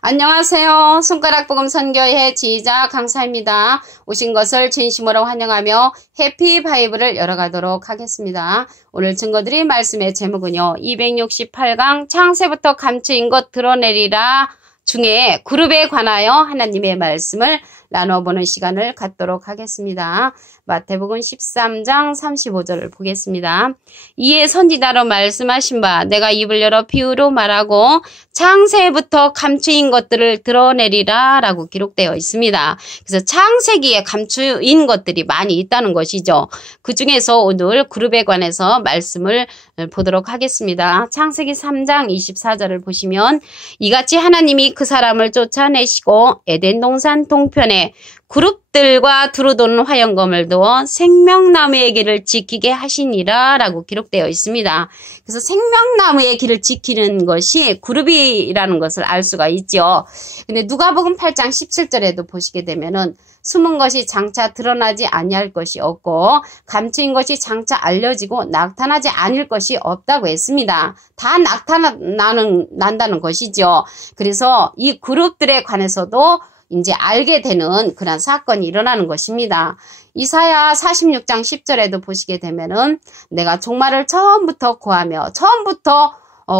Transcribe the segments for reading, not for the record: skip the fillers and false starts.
안녕하세요. 손가락복음 선교회 지휘자 강사입니다. 오신 것을 진심으로 환영하며 해피 바이블을 열어가도록 하겠습니다. 오늘 증거드릴 말씀의 제목은요. 268강 창세부터 감추인 것 드러내리라 중에 그룹에 관하여 하나님의 말씀을 나눠보는 시간을 갖도록 하겠습니다. 마태복음 13장 35절을 보겠습니다. 이에 선지자로 말씀하신 바 내가 입을 열어 비유로 말하고 창세부터 감추인 것들을 드러내리라 라고 기록되어 있습니다. 그래서 창세기에 감추인 것들이 많이 있다는 것이죠. 그 중에서 오늘 그룹에 관해서 말씀을 보도록 하겠습니다. 창세기 3장 24절을 보시면 이같이 하나님이 그 사람을 쫓아내시고 에덴 동산 동편에 그룹들과 두루 도는 화영검을 두어 생명나무의 길을 지키게 하시니라 라고 기록되어 있습니다. 그래서 생명나무의 길을 지키는 것이 그룹이라는 것을 알 수가 있죠. 근데 누가복음 8장 17절에도 보시게 되면은 숨은 것이 장차 드러나지 아니할 것이 없고 감추인 것이 장차 알려지고 나타나지 않을 것이 없다고 했습니다. 다 나타난다는 것이죠. 그래서 이 그룹들에 관해서도 이제 알게 되는 그런 사건이 일어나는 것입니다. 이사야 46장 10절에도 보시게 되면은 내가 종말을 처음부터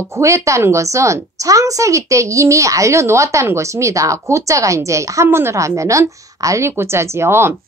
고했다는 것은 창세기 때 이미 알려놓았다는 것입니다. 고자가 이제 한문으로 하면은 알리고자지요.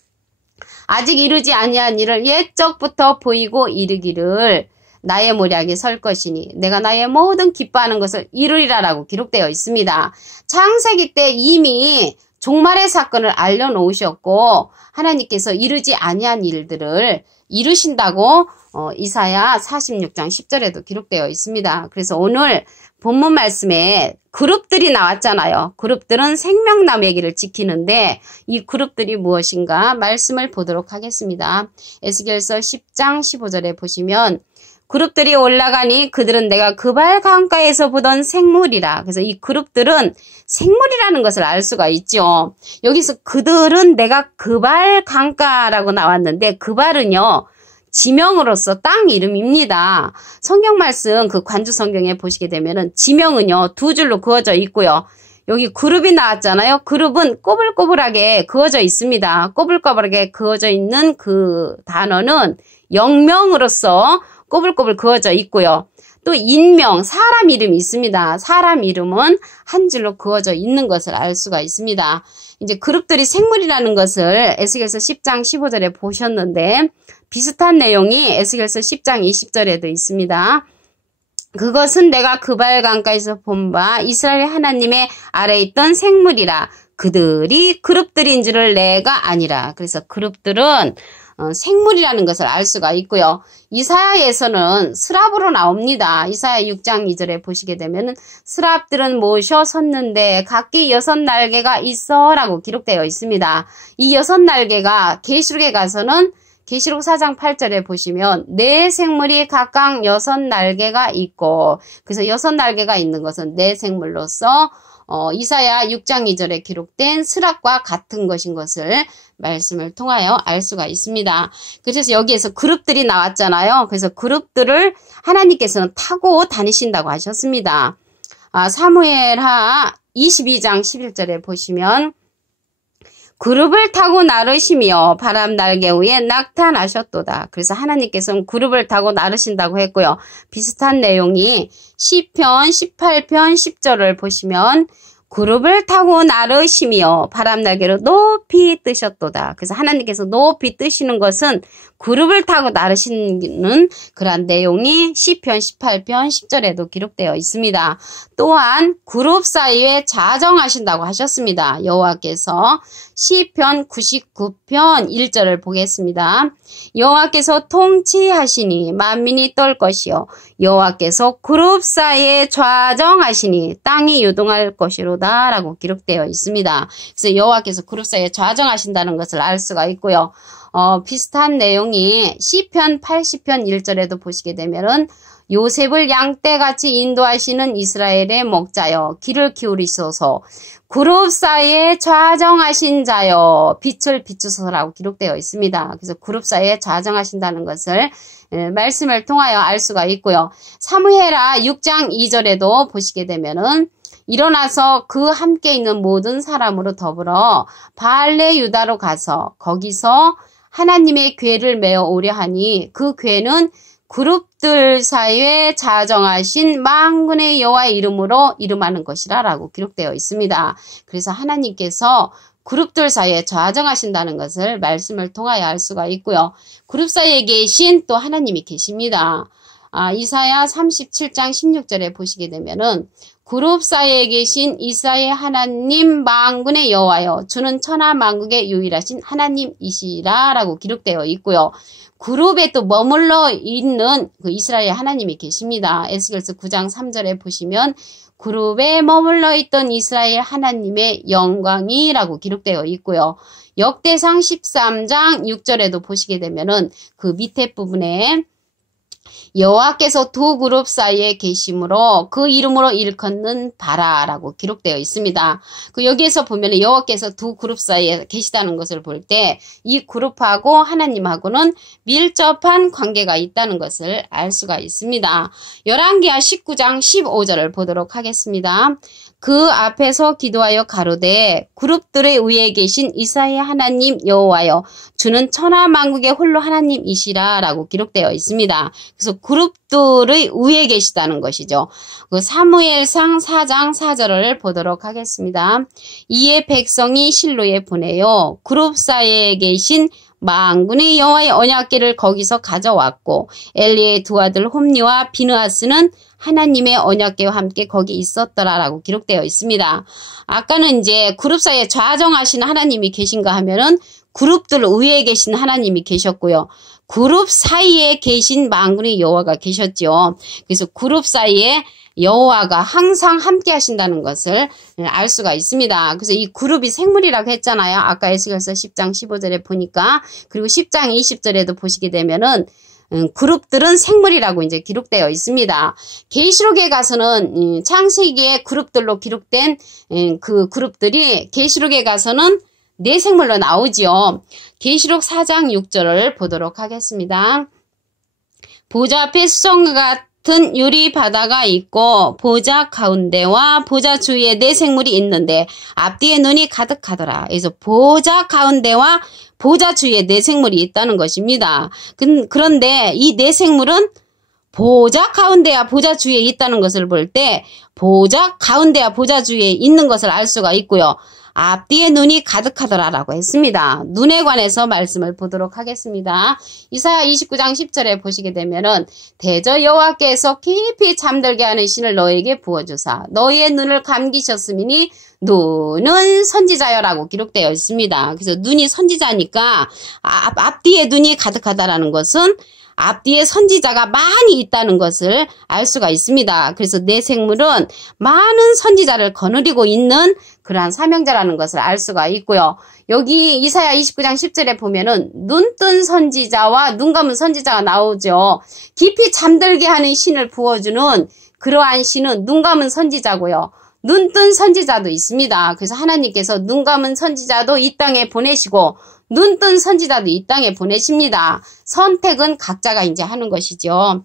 아직 이르지 아니한 일을 옛적부터 보이고 이르기를 나의 모략이 설 것이니 내가 나의 모든 기뻐하는 것을 이루리라라고 기록되어 있습니다. 창세기 때 이미 종말의 사건을 알려놓으셨고 하나님께서 이루지 아니한 일들을 이루신다고 이사야 46장 10절에도 기록되어 있습니다. 그래서 오늘 본문 말씀에 그룹들이 나왔잖아요. 그룹들은 생명나무의 길을 지키는데 이 그룹들이 무엇인가 말씀을 보도록 하겠습니다. 에스겔서 10장 15절에 보시면 그룹들이 올라가니 그들은 내가 그발 강가에서 보던 생물이라. 그래서 이 그룹들은 생물이라는 것을 알 수가 있죠. 여기서 그들은 내가 그발 강가라고 나왔는데 그발은요. 지명으로서 땅 이름입니다. 성경 말씀 그 관주 성경에 보시게 되면은 지명은요. 두 줄로 그어져 있고요. 여기 그룹이 나왔잖아요. 그룹은 꼬불꼬불하게 그어져 있습니다. 꼬불꼬불하게 그어져 있는 그 단어는 영명으로서 꼬불꼬불 그어져 있고요. 또 인명, 사람 이름이 있습니다. 사람 이름은 한 줄로 그어져 있는 것을 알 수가 있습니다. 이제 그룹들이 생물이라는 것을 에스겔서 10장 15절에 보셨는데 비슷한 내용이 에스겔서 10장 20절에도 있습니다. 그것은 내가 그발 강가에서 본 바 이스라엘 하나님의 아래에 있던 생물이라 그들이 그룹들인 줄을 내가 아니라. 그래서 그룹들은 생물이라는 것을 알 수가 있고요. 이사야에서는 스랍으로 나옵니다. 이사야 6장 2절에 보시게 되면 스랍들은 모셔 섰는데 각기 6날개가 있어 라고 기록되어 있습니다. 이 6날개가 계시록에 가서는 계시록 4장 8절에 보시면 네 생물이 각각 6날개가 있고 그래서 6날개가 있는 것은 네 생물로서 이사야 6장 2절에 기록된 스랍과 같은 것인 것을 말씀을 통하여 알 수가 있습니다. 그래서 여기에서 그룹들이 나왔잖아요. 그래서 그룹들을 하나님께서는 타고 다니신다고 하셨습니다. 사무엘하 22장 11절에 보시면 그룹을 타고 나르시며 바람 날개 위에 나타나셨도다. 그래서 하나님께서는 그룹을 타고 나르신다고 했고요. 비슷한 내용이 시편 18편 10절을 보시면 그룹을 타고 나르시며 바람 날개로 높이 뜨셨도다. 그래서 하나님께서 높이 뜨시는 것은 그룹을 타고 나르시는 그러한 내용이 시편 18편 10절에도 기록되어 있습니다. 또한 그룹 사이에 자정하신다고 하셨습니다. 여호와께서 시편 99편 1절을 보겠습니다. 여호와께서 통치하시니 만민이 떨 것이요 여호와께서 그룹 사이에 좌정하시니 땅이 유동할 것이로다 라고 기록되어 있습니다. 그래서 여호와께서 그룹 사이에 좌정하신다는 것을 알 수가 있고요. 비슷한 내용이 시편 80편 1절에도 보시게 되면은 요셉을 양떼같이 인도하시는 이스라엘의 목자여 길을 기울이소서 그룹 사이에 좌정하신 자여 빛을 비추소서라고 기록되어 있습니다. 그래서 그룹 사이에 좌정하신다는 것을 말씀을 통하여 알 수가 있고요. 사무엘하 6장 2절에도 보시게 되면은 일어나서 그 함께 있는 모든 사람으로 더불어 바알레 유다로 가서 거기서 하나님의 궤를 메어 오려 하니 그 궤는 그룹들 사이에 자정하신 만군의 여호와의 이름으로 이름하는 것이라 라고 기록되어 있습니다. 그래서 하나님께서 그룹들 사이에 좌정하신다는 것을 말씀을 통하여 알 수가 있고요. 그룹 사이에 계신 또 하나님이 계십니다. 이사야 37장 16절에 보시게 되면은 그룹 사이에 계신 이스라엘 하나님 만군의 여호와여 주는 천하 만국의 유일하신 하나님이시라 라고 기록되어 있고요. 그룹에 또 머물러 있는 그 이스라엘 하나님이 계십니다. 에스겔서 9장 3절에 보시면 그룹에 머물러 있던 이스라엘 하나님의 영광이라고 기록되어 있고요. 역대상 13장 6절에도 보시게 되면은 그 밑에 부분에 여호와께서 두 그룹 사이에 계심으로 그 이름으로 일컫는 바라라고 기록되어 있습니다. 그 여기에서 보면 여호와께서 두 그룹 사이에 계시다는 것을 볼 때 이 그룹하고 하나님하고는 밀접한 관계가 있다는 것을 알 수가 있습니다. 열왕기하 19장 15절을 보도록 하겠습니다. 그 앞에서 기도하여 가로되 그룹들의 위에 계신 이스라엘 하나님 여호와여 주는 천하 만국의 홀로 하나님이시라 라고 기록되어 있습니다. 그래서 그룹들의 위에 계시다는 것이죠. 그 사무엘상 4장 4절을 보도록 하겠습니다. 이에 백성이 실로에 보내요 그룹 사이에 계신 만군의 여호와의 언약궤를 거기서 가져왔고 엘리의 두 아들 홈니와 비느하스는 하나님의 언약궤와 함께 거기 있었더라라고 기록되어 있습니다. 아까는 이제 그룹 사이에 좌정하시는 하나님이 계신가 하면은 그룹들 위에 계신 하나님이 계셨고요. 그룹 사이에 계신 만군의 여호와가 계셨죠. 그래서 그룹 사이에 여호와가 항상 함께 하신다는 것을 알 수가 있습니다. 그래서 이 그룹이 생물이라고 했잖아요. 아까 에스겔서 10장 15절에 보니까. 그리고 10장 20절에도 보시게 되면은 그룹들은 생물이라고 이제 기록되어 있습니다. 계시록에 가서는 창세기의 그룹들로 기록된 그 그룹들이 계시록에 가서는 네 생물로 나오지요. 계시록 4장 6절을 보도록 하겠습니다. 보좌 앞에 수정과 같은 유리 바다가 있고 보좌 가운데와 보좌 주위에 네 생물이 있는데 앞뒤에 눈이 가득하더라. 그래서 보좌 가운데와 보좌 주위에 네 생물이 있다는 것입니다. 그런데 이 네 생물은 보좌 가운데와 보좌 주위에 있다는 것을 볼 때 보좌 가운데와 보좌 주위에 있는 것을 알 수가 있고요. 앞뒤에 눈이 가득하더라라고 했습니다. 눈에 관해서 말씀을 보도록 하겠습니다. 이사야 29장 10절에 보시게 되면은 대저 여호와께서 깊이 잠들게 하는 신을 너에게 부어주사 너희의 눈을 감기셨음이니 눈은 선지자여라고 기록되어 있습니다. 그래서 눈이 선지자니까 앞뒤에 눈이 가득하다라는 것은 앞뒤에 선지자가 많이 있다는 것을 알 수가 있습니다. 그래서 내 생물은 많은 선지자를 거느리고 있는 그러한 사명자라는 것을 알 수가 있고요. 여기 이사야 29장 10절에 보면은 눈 뜬 선지자와 눈 감은 선지자가 나오죠. 깊이 잠들게 하는 신을 부어주는 그러한 신은 눈 감은 선지자고요. 눈 뜬 선지자도 있습니다. 그래서 하나님께서 눈 감은 선지자도 이 땅에 보내시고 눈 뜬 선지자도 이 땅에 보내십니다. 선택은 각자가 이제 하는 것이죠.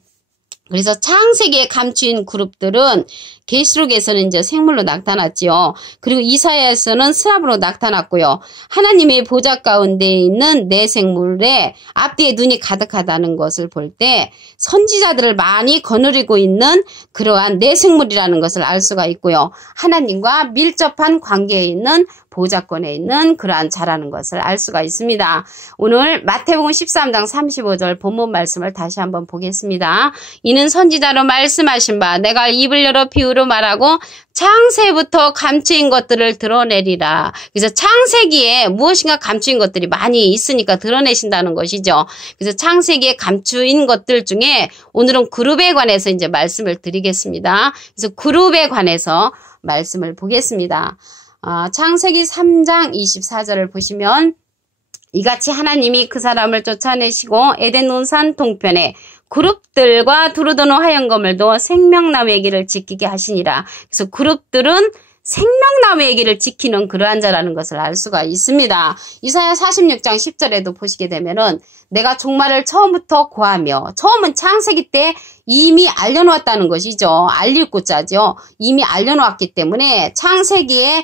그래서 창세기에 감추인 그룹들은 계시록에서는 이제 생물로 나타났지요. 그리고 이사야에서는 스랍으로 나타났고요. 하나님의 보좌 가운데 있는 네 생물에 앞뒤에 눈이 가득하다는 것을 볼 때 선지자들을 많이 거느리고 있는 그러한 네 생물이라는 것을 알 수가 있고요. 하나님과 밀접한 관계에 있는 보좌권에 있는 그러한 자라는 것을 알 수가 있습니다. 오늘 마태복음 13장 35절 본문 말씀을 다시 한번 보겠습니다. 이는 선지자로 말씀하신 바 내가 입을 열어 비유로 말하고 창세부터 감추인 것들을 드러내리라. 그래서 창세기에 무엇인가 감추인 것들이 많이 있으니까 드러내신다는 것이죠. 그래서 창세기에 감추인 것들 중에 오늘은 그룹에 관해서 이제 말씀을 드리겠습니다. 그래서 그룹에 관해서 말씀을 보겠습니다. 창세기 3장 24절을 보시면 이같이 하나님이 그 사람을 쫓아내시고 에덴 논산 동편에 그룹들과 두루도노 하얀거물도 생명나무의 길을 지키게 하시니라. 그래서 그룹들은 생명나무의 길을 지키는 그러한 자라는 것을 알 수가 있습니다. 이사야 46장 10절에도 보시게 되면은 내가 종말을 처음부터 고하며, 처음은 창세기 때 이미 알려놓았다는 것이죠. 알릴고자죠. 이미 알려놓았기 때문에 창세기에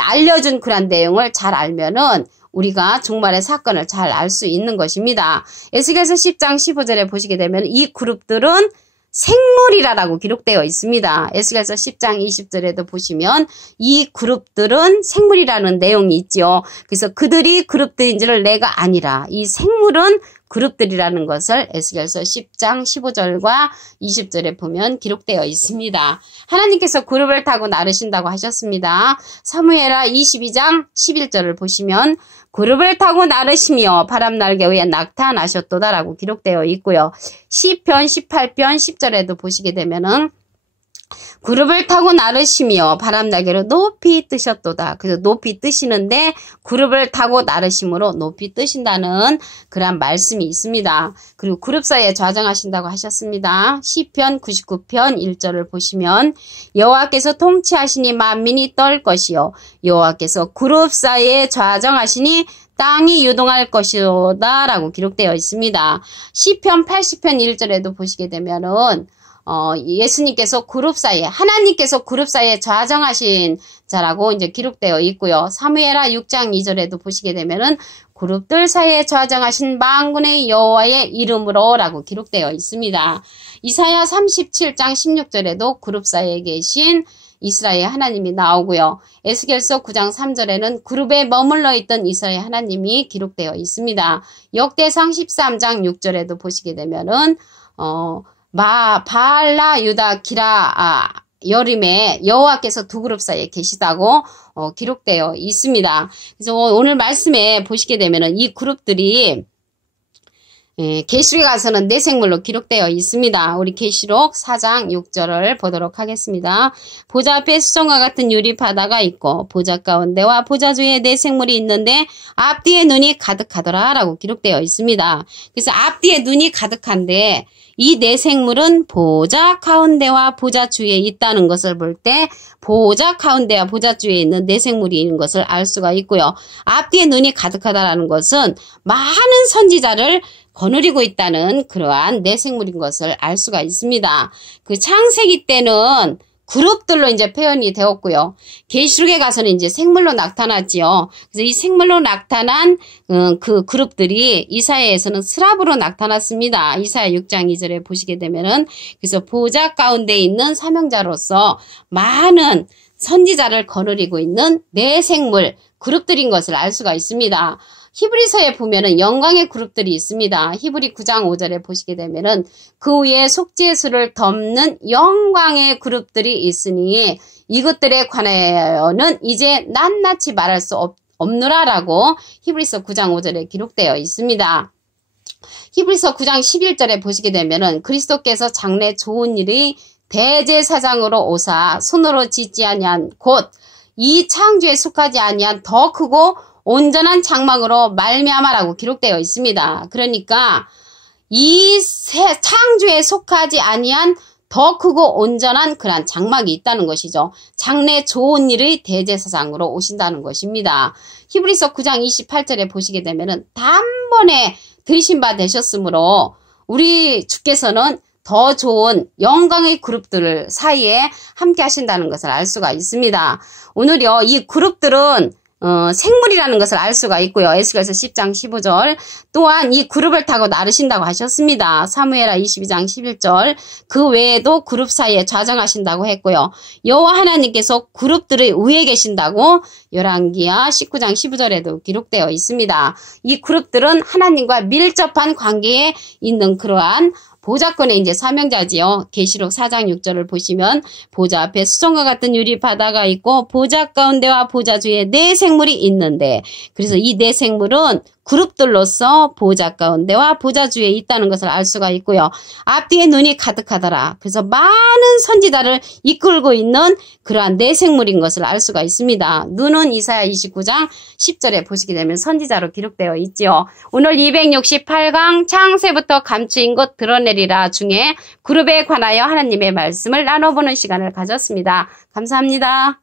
알려준 그런 내용을 잘 알면은 우리가 종말의 사건을 잘 알 수 있는 것입니다. 에스겔서 10장 15절에 보시게 되면 이 그룹들은 생물이라고 기록되어 있습니다. 에스겔서 10장 20절에도 보시면 이 그룹들은 생물이라는 내용이 있죠. 그래서 그들이 그룹들인 줄을 내가 아니라, 이 생물은 그룹들이라는 것을 에스겔서 10장 15절과 20절에 보면 기록되어 있습니다. 하나님께서 그룹을 타고 나르신다고 하셨습니다. 사무엘하 22장 11절을 보시면 그룹을 타고 나르시며 바람날개 위에 나타나셨도다라고 기록되어 있고요. 시편 18편 10절에도 보시게 되면은 그룹을 타고 나르시며 바람날개로 높이 뜨셨도다. 그래서 높이 뜨시는데 그룹을 타고 나르심으로 높이 뜨신다는 그런 말씀이 있습니다. 그리고 그룹 사이에 좌정하신다고 하셨습니다. 시편 99편 1절을 보시면 여호와께서 통치하시니 만민이 떨 것이요 여호와께서 그룹 사이에 좌정하시니 땅이 유동할 것이다 라고 기록되어 있습니다. 시편 80편 1절에도 보시게 되면은 예수님께서 그룹 사이에, 하나님께서 그룹 사이에 좌정하신 자라고 이제 기록되어 있고요. 사무엘하 6장 2절에도 보시게 되면은 그룹들 사이에 좌정하신 만군의 여호와의 이름으로 라고 기록되어 있습니다. 이사야 37장 16절에도 그룹 사이에 계신 이스라엘 하나님이 나오고요. 에스겔서 9장 3절에는 그룹에 머물러 있던 이스라엘 하나님이 기록되어 있습니다. 역대상 13장 6절에도 보시게 되면은 바알라 유다 기라 여림에 여호와께서 두 그룹 사이에 계시다고 기록되어 있습니다. 그래서 오늘 말씀에 보시게 되면은 이 그룹들이 계시록에 가서는 내생물로 기록되어 있습니다. 우리 계시록 4장 6절을 보도록 하겠습니다. 보좌 앞에 수정과 같은 유리 바다가 있고 보좌 가운데와 보좌 주위에 내생물이 있는데 앞뒤에 눈이 가득하더라 라고 기록되어 있습니다. 그래서 앞뒤에 눈이 가득한데 이 내생물은 보좌 가운데와 보좌 주위에 있다는 것을 볼 때 보좌 가운데와 보좌 주위에 있는 내생물이 있는 것을 알 수가 있고요. 앞뒤에 눈이 가득하다라는 것은 많은 선지자를 거느리고 있다는 그러한 내생물인 것을 알 수가 있습니다. 그 창세기 때는 그룹들로 이제 표현이 되었고요. 계시록에 가서는 이제 생물로 나타났지요. 그래서 이 생물로 나타난 그 그룹들이 이사야에서는 스랍으로 나타났습니다. 이사야 6장 2절에 보시게 되면은 그래서 보좌 가운데 있는 사명자로서 많은 선지자를 거느리고 있는 내생물 그룹들인 것을 알 수가 있습니다. 히브리서에 보면은 영광의 그룹들이 있습니다. 히브리 9장 5절에 보시게 되면은 그 위에 속죄의 수를 덮는 영광의 그룹들이 있으니 이것들에 관하여는 이제 낱낱이 말할 수 없노라라고 히브리서 9장 5절에 기록되어 있습니다. 히브리서 9장 11절에 보시게 되면은 그리스도께서 장래 좋은 일이 대제사장으로 오사 손으로 짓지 아니한 곧 이 창조에 속하지 아니한 더 크고 온전한 장막으로 말미암아라고 기록되어 있습니다. 그러니까 이 창조에 속하지 아니한 더 크고 온전한 그러한 장막이 있다는 것이죠. 장래 좋은 일의 대제사장으로 오신다는 것입니다. 히브리서 9장 28절에 보시게 되면은 단번에 들으신 바 되셨으므로 우리 주께서는 더 좋은 영광의 그룹들 사이에 함께 하신다는 것을 알 수가 있습니다. 오늘요, 이 그룹들은 생물이라는 것을 알 수가 있고요. 에스겔서 10장 15절 또한 이 그룹을 타고 나르신다고 하셨습니다. 사무엘하 22장 11절 그 외에도 그룹 사이에 좌정하신다고 했고요. 여호와 하나님께서 그룹들의 위에 계신다고 열왕기하 19장 15절에도 기록되어 있습니다. 이 그룹들은 하나님과 밀접한 관계에 있는 그러한 보좌권의 이제 사명자지요. 계시록 4장 6절을 보시면 보좌 앞에 수정과 같은 유리 바다가 있고 보좌 가운데와 보좌 주위에 네 생물이 있는데 그래서 이 네 생물은 그룹들로서 보좌 가운데와 보좌 주위에 있다는 것을 알 수가 있고요. 앞뒤에 눈이 가득하더라. 그래서 많은 선지자를 이끌고 있는 그러한 내생물인 것을 알 수가 있습니다. 눈은 이사야 29장 10절에 보시게 되면 선지자로 기록되어 있지요. 오늘 268강 창세부터 감추인 것 드러내리라 중에 그룹에 관하여 하나님의 말씀을 나눠보는 시간을 가졌습니다. 감사합니다.